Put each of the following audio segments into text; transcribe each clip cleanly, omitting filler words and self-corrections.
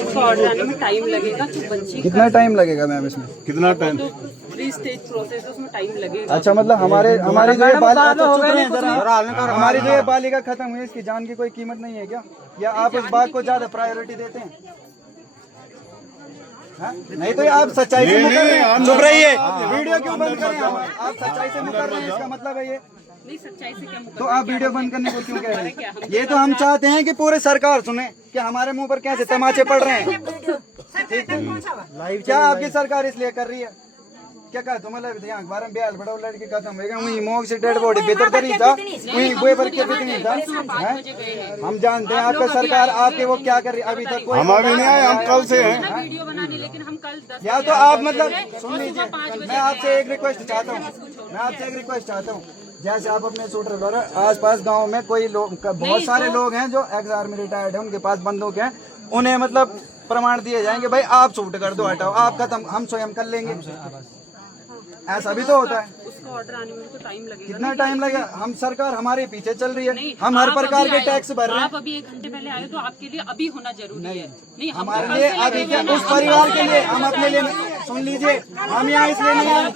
इसको ऑर्डर आने में टाइम लगेगा। तो बच्ची कितना टाइम लगेगा मैम इसमें? कितना टाइम? तो 3 स्टेज प्रोसेस है, उसमें टाइम लगेगा। अच्छा मतलब हमारी जो हमारी जो ये बालिका खत्म हुई इसकी जान की कोई कीमत नहीं है क्या? या आप इस बात को ज्यादा प्रायोरिटी देते हैं? हाँ? नहीं तो आप सच्चाई से मुकर रहे हैं। चुप रहिए, वीडियो क्यों बंद कर रहे हैं? आप सच्चाई से मुकर रहे हैं, इसका मतलब है ये। नहीं, सच्चाई से क्या तो आप वीडियो बंद करने को क्यों कह रहे हैं? ये तो हम चाहते हैं कि पूरे सरकार सुने कि हमारे मुंह पर कैसे तमाचे पड़ रहे हैं। ठीक है, क्या आपकी सरकार इसलिए कर रही है? क्या कहा तुम मतलब यहाँ अखबार में ब्याल बड़ा लड़की खत्म हो गया, वही मोग से डेड बॉडी बेहतर तरी था, वही गोए पर के बिकनी था। हम जानते हैं आपका सरकार आपके वो क्या कर रही है। अभी तक कोई हम अभी नहीं आए, हम कल से हैं। वीडियो बनाने, लेकिन हम कल 10 या तो आप मतलब सुन लीजिए, मैं आपसे एक रिक्वेस्ट चाहता हूँ, जैसे आप अपने शूटर द्वारा आसपास गांव में कोई लोग, बहुत सारे लोग हैं जो एक्स आर्मी रिटायर्ड है, उनके पास बंदूक है, उन्हें मतलब प्रमाण दिए जाएंगे, भाई आप शूट कर दो, हटाओ, आप खत्म, हम स्वयं कर लेंगे। ऐसा भी तो होता है। उसका ऑर्डर आने में तो टाइम लगेगा। कितना टाइम लगेगा? हम सरकार हमारे पीछे चल रही है, हम हर प्रकार के टैक्स भर रहे हैं। आप अभी 1 घंटे पहले आए तो आपके लिए अभी होना जरूरी है। नहीं, हमारे लिए अभी क्या, उस परिवार के लिए, हम अपने लिए सुन लीजिए, हम यहाँ इसलिए नहीं आए,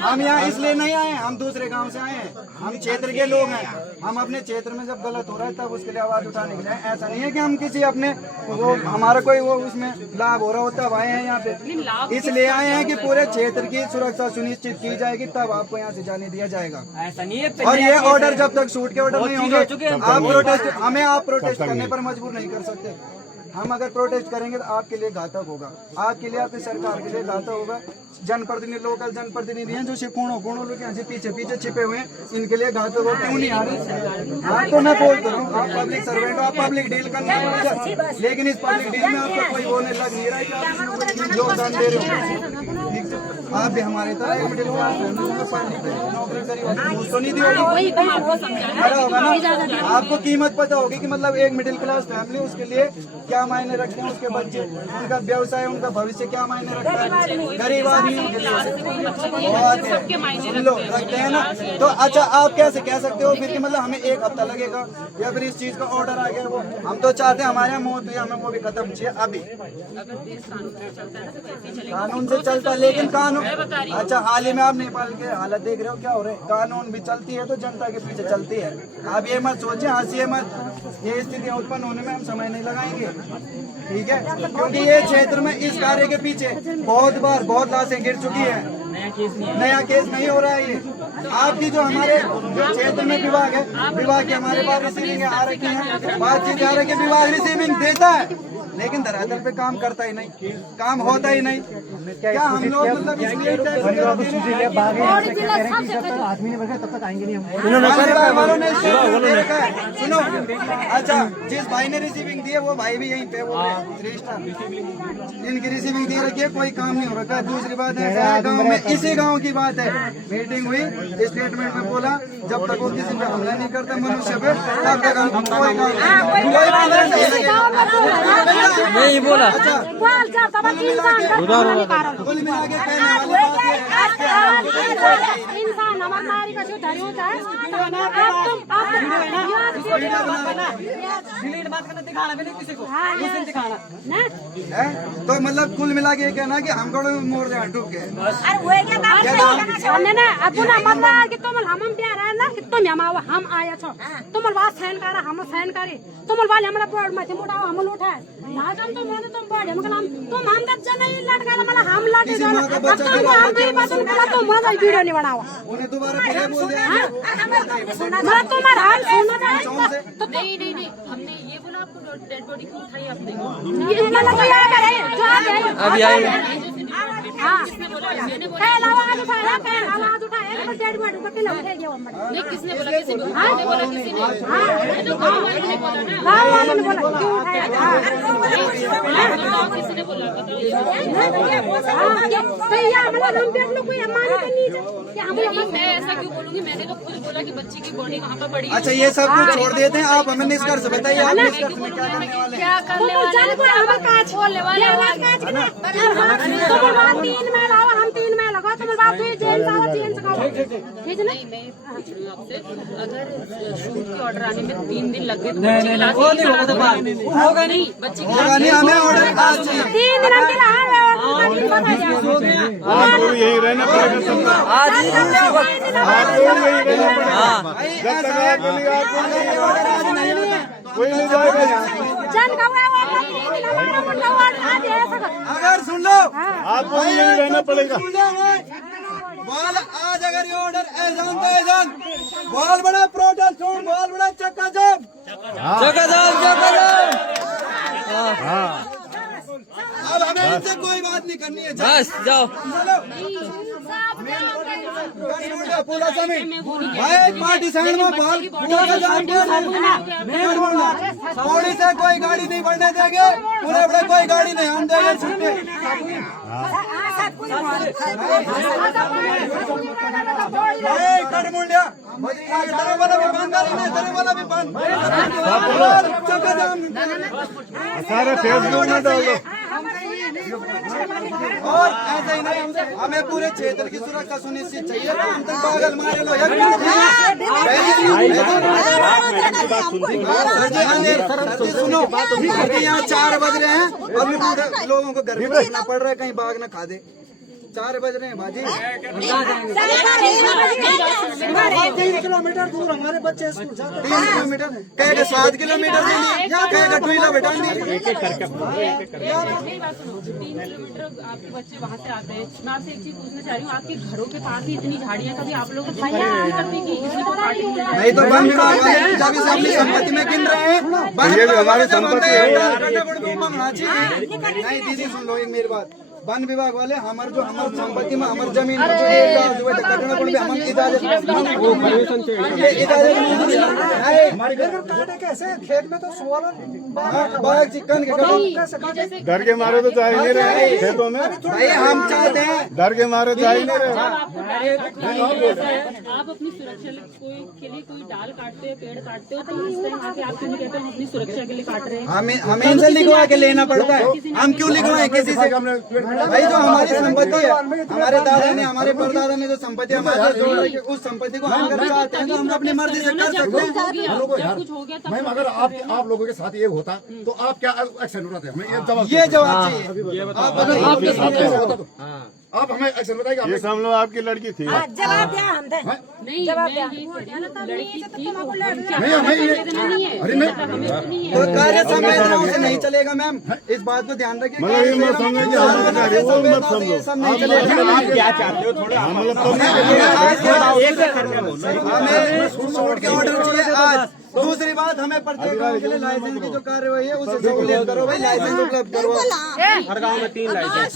हम यहाँ इसलिए नहीं आए, हम दूसरे गांव से आए हैं, हम क्षेत्र के लोग हैं। हम अपने क्षेत्र में जब गलत हो रहा है तब उसके लिए आवाज उठाने के लिए। ऐसा नहीं है कि हम किसी अपने वो हमारा कोई वो उसमें लाभ हो रहा हो तब आए हैं यहाँ पे, इसलिए आए हैं कि पूरे क्षेत्र की सुरक्षा सुनिश्चित की जाएगी, तब आपको यहाँ से जाने दिया जाएगा। ऐसा नहीं है। और ये ऑर्डर जब तक शूट के ऑर्डर नहीं होंगे, आप प्रोटेस्ट करने पर मजबूर नहीं कर सकते। हम अगर प्रोटेस्ट करेंगे तो आपके लिए घातक होगा, आपके लिए, आपकी सरकार के लिए घातक होगा। जनप्रतिनिधि, लोकल जनप्रतिनिधि हैं जो कोणों लोग यहाँ से पीछे छिपे हुए हैं, इनके लिए घातक हो। क्यों नहीं आ रहे? हाँ, तो मैं बोलता हूँ, आप पब्लिक सर्वेंट हो, आप पब्लिक डील करने वाले, लेकिन इस पब्लिक डील में आपका कोई वो नहीं लग नहीं रहा है कि आप योगदान दे रहे हो। आप भी हमारे तरह एक मिडिल क्लास नौकरी करी तो नहीं दी होगी, पता होगा ना आपको, कीमत पता होगी कि मतलब एक मिडिल क्लास फैमिली, उसके लिए क्या मायने रखते हैं, उसके बच्चे, उनका व्यवसाय, उनका भविष्य क्या मायने रखता है, गरीब आदमी लोग रखते हैं ना। तो अच्छा, आप कैसे कह सकते हो फिर कि मतलब हमें 1 हफ्ता लगेगा या फिर इस चीज का ऑर्डर आ गया? वो हम तो चाहते हैं हमारे यहाँ मौत हुई, हमें वो भी खत्म चाहिए अभी। कानून से चलता है, लेकिन कानून, अच्छा हाल ही में आप नेपाल के हालत देख रहे हो क्या हो रहे हैं। कानून भी चलती है तो जनता के पीछे चलती है। आप ये मत सोचिए, हंसिए मत, ये स्थितियाँ उत्पन्न होने में हम समय नहीं लगाएंगे, ठीक है? क्योंकि ये क्षेत्र में इस कार्य के पीछे बहुत लाशें गिर चुकी है, नया केस नहीं हो रहा है। ये आपकी जो हमारे क्षेत्र में विभाग है, विभाग के हमारे पास रिसीविंग आ रखी है, बातचीत आ रही है, विभाग रिसीविंग देता है, लेकिन धरातल पे काम करता ही नहीं, काम होता ही नहीं। क्या हम लोग मतलब आदमी ने बता तब तक आएंगे नहीं हम। सुनो, अच्छा जिस भाई ने रिसीविंग दी है वो भाई भी यहीं पे वो इनकी रिसीविंग दे रखी है, कोई काम नहीं हो रखा। दूसरी बात है, गाँव में, इसी गाँव की बात है, मीटिंग हुई, स्टेटमेंट में बोला जब तक वो किसी पे हमला नहीं करता मनुष्य पे, तब तक हम कोई काम नहीं बोला। अच्छा कुल मिला के कहने इंसान हमारी का जो धरी होता है, डिलीट मत करना, दिखाना भी नहीं किसी को, दिखाना। तो मतलब कुल मिला के कहना कि हमको मोर दे डूब गए। कि तुम हम प्यार है ना कि तुम हम आया छो, तुम बात सहन करा, हम सहन करे, तुम वाले हमारा बोर्ड में उठाओ, हम उठाए ना, तुम बोर्ड तुम हम तक नहीं लटका, मतलब हम लटे तुम मजा वीडियो नहीं बनावा, उन्हें दोबारा फिर बोल दिया मतलब तुम्हारा हाल सुनना तो नहीं, हमने ये बोला आपको डेड बॉडी क्यों उठाई आपने? अभी आएगा। आवाज उठाया डेड बॉडी को पिला उठा गया। नहीं, किसने बोला? किसी ने बोला, किसी ने बोला क्यों उठाया? किसी ने बोला मैं ऐसा क्यों बोलूंगी? मैंने तो खुद बोला कि बच्ची की बॉडी वहाँ पर पड़ी। अच्छा ये सब कुछ छोड़ देते हैं, आप हमें निष्कर्ष बताइए, आप निष्कर्ष में क्या करने वाले हैं? क्या करने वाले बोलने वाले तुम बात 3 में लाओ, हम 3 में लगाओ, तुम बात तो जेंट्स आओ, जेंट्स का ठीक है ना। नहीं, मैं पूछ रही हूँ आपसे, अगर शूट के ऑर्डर आने में 3 दिन लग गए तो नहीं नहीं वो नहीं होगा तो बात होगा नहीं, बच्चे की होगा नहीं, हमें ऑर्डर आज चाहिए। 3 दिन हम दिला आपको भी यही रहना पड़ेगा सब। आज आपको भी यही रहना पड़ेगा। जब तक आपको नहीं ऑर्डर आज नहीं होता, कोई नहीं जाएगा यहाँ। जन का वो 3 दिन हमारा मुंडा आज है सका। अगर सुन लो आपको भी यही रहना पड़ेगा। बॉल आज अगर ये ऑर्डर ऐजान तो ऐजान, बॉल बड़ा प्रोटेस्ट, बॉल बड़ा चक्का जाम। अब हमें इनसे कोई बात नहीं करनी है। बस जाओ। चलो पूरा समय भाई पार्टी साइड में बॉल पूरा जाम थोड़ी से कोई गाड़ी नहीं बढ़ने देंगे, पूरे बड़े कोई गाड़ी नहीं हम देंगे छुट्टी। कट मुंडिया तेरे वाला भी बंद, तेरे वाला भी बंद, चक्का जाम। सारे फेसबुक में डाल दो। और ऐसे ही नहीं, हमें पूरे क्षेत्र की सुरक्षा सुनिश्चित चाहिए। हम तक पागल मारे लो सर जी सुनो, यहाँ 4 बज रहे हैं, अभी लोगों को घर में रहना पड़ रहा है, कहीं भाग न खा दे। 4 बज रहे हैं बाजी। 3 किलोमीटर दूर हमारे बच्चे स्कूल जाते हैं। 3 किलोमीटर कहेगा 7 किलोमीटर कहेगा टूला बेटा। 3 किलोमीटर आपके बच्चे वहाँ से आते हैं। मैं आपसे एक चीज पूछना चाह रही हूँ, आपके घरों के पास ही इतनी झाड़ियाँ, कभी आप लोग नहीं तो वन विभाग वाले जब इसे अपनी संपत्ति में गिन रहे हैं, ये भी हमारी संपत्ति है। नहीं दीदी सुन लो एक मेरी बात, वन विभाग वाले हमारे जो हमारी संपत्ति में हमारी जमीन हम कैसे खेत में तो बाग चिकन डर के मारे तो जा ही नहीं रहे खेतों में। भाई हम चाहते हैं, डर के मारे जा ही नहीं रहे। आप अपनी सुरक्षा के लिए कोई डाल काटते हो, पेड़ काटते हो, तो इस टाइम आके आप क्यों कहते हैं हम अपनी सुरक्षा के लिए काट रहे हैं? हमें इनसे लिखवा के लेना पड़ता है। हम क्यों लिखवाएं किसी से? भाई जो हमारी संपत्ति है, हमारे दादा ने हमारे परदादा ने जो संपत्ति हमारे जोड़ रखी है, उस संपत्ति को हम अगर चाहते हैं तो हम अपनी मर्जी से कर सकते हैं। कुछ हो गया मैम अगर आप लोगों के साथ ये होता तो आप क्या एक्शन उठाते? हमें ये जवाब चाहिए। आप बताइए आपके साथ ऐसा होता तो आप हमें एक्शन बताइए। ये समझ लो आपकी लड़की थी। जवाब दिया हम दे। नहीं, लड़की थी अरे नहीं तो कार्य संवेदनाओं से नहीं चलेगा मैम, इस बात को ध्यान रखिए। मतलब ये मत समझो कि हम बता रहे हो, मत समझो। सब नहीं चलेगा। आप क्या चाहते हो थोड़ा मतलब हमें शूट के ऑर्डर चाहिए आज। दूसरी बात, हमें प्रत्येक गांव के लिए लाइसेंस की जो कार्यवाही है उसे सहूलियत करो भाई, लाइसेंस उपलब्ध करो। हर गांव में 3 लाइसेंस।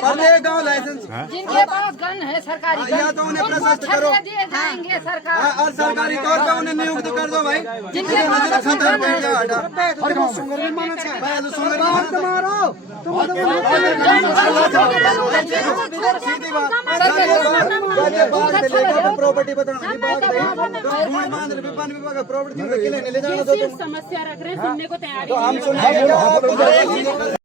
प्रत्येक गाँव लाइसेंस जिनके पास गन है सरकारी या तो उन्हें प्रशस्त करो दिए जाएंगे सरकार। और सरकारी तौर पे उन्हें नियुक्त कर दो भाई। जिनके पास खतर बैठ जाओ सीधी बात, प्रॉपर्टी बताना प्रॉपर्टी ले जाना। समस्या रख रहे हैं, सुनने को तैयार हम सुनेंगे।